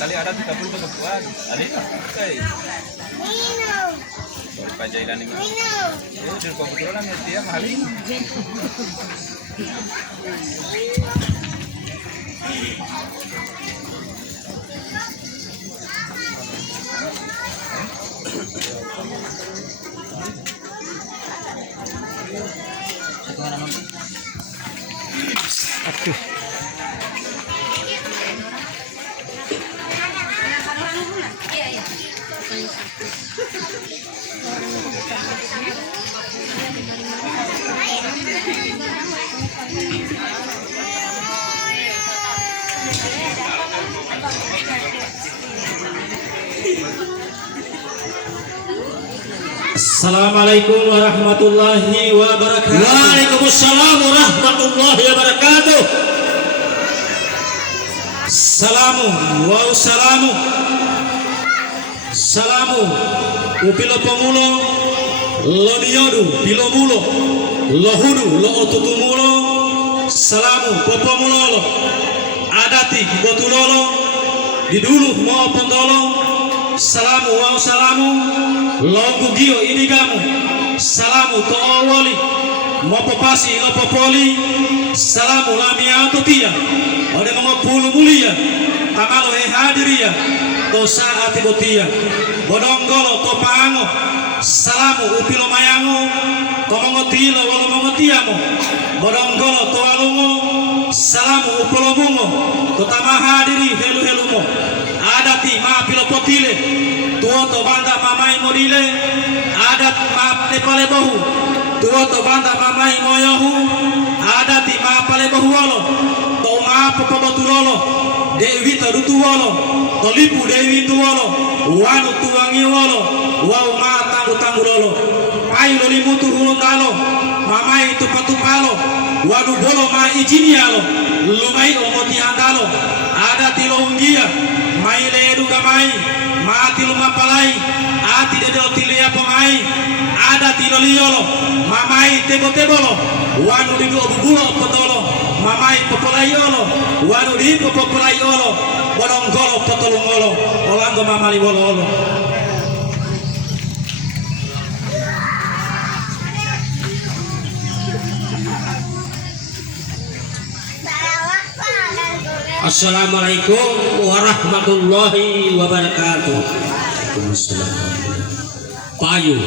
Tali ada 30 kebutuhan. Ada oke. Baru pajailan ini. Oh, di kebetulan ya dia mahalin. Aduh. Assalamualaikum warahmatullahi wabarakatuh. Waalaikumsalam warahmatullahi wabarakatuh. Salamu wa salamu. Salamu upilo pemulo lo diodu pilo mulo lo hudu lo otutumulo. Salamu popomulolo adati botulolo didulu mo pondolo. Salamu wa salamu longu gio inigamu. Salamu to wali mopo pasi lopo poli. Salamu lamia totia ode mo pulu mulia tamalo e hadiria to saati botia bodonggolo to paango. Salamu upilo mayango komongo tilo walo mongotiamo bodonggolo to walungo. Salamu upolo bungo to tamaha hadiri helu helumo adati ma pilo potile tuo to banda mamai modile adat ma pale bahu tuo to banda mamai moyohu adati ma pale bahu walo to ma popobotulolo dewi to dutuwolo to lipu dewi tuwolo wanu tuwangi wolo wau ma tangu lolo pai lo limutu hulundalo mamai tupatupalo wanu bolo ma ijinialo lumai omoti andalo adati lo ungia mai ledu gamai mati lumapalai ati dedel tilia pemai ada tilo liolo mamai tebo tebolo wanu di bubulo potolo mamai popolayolo wanu di popolayolo bodonggolo potolungolo olango mamali wololo. Assalamualaikum warahmatullahi wabarakatuh. Payu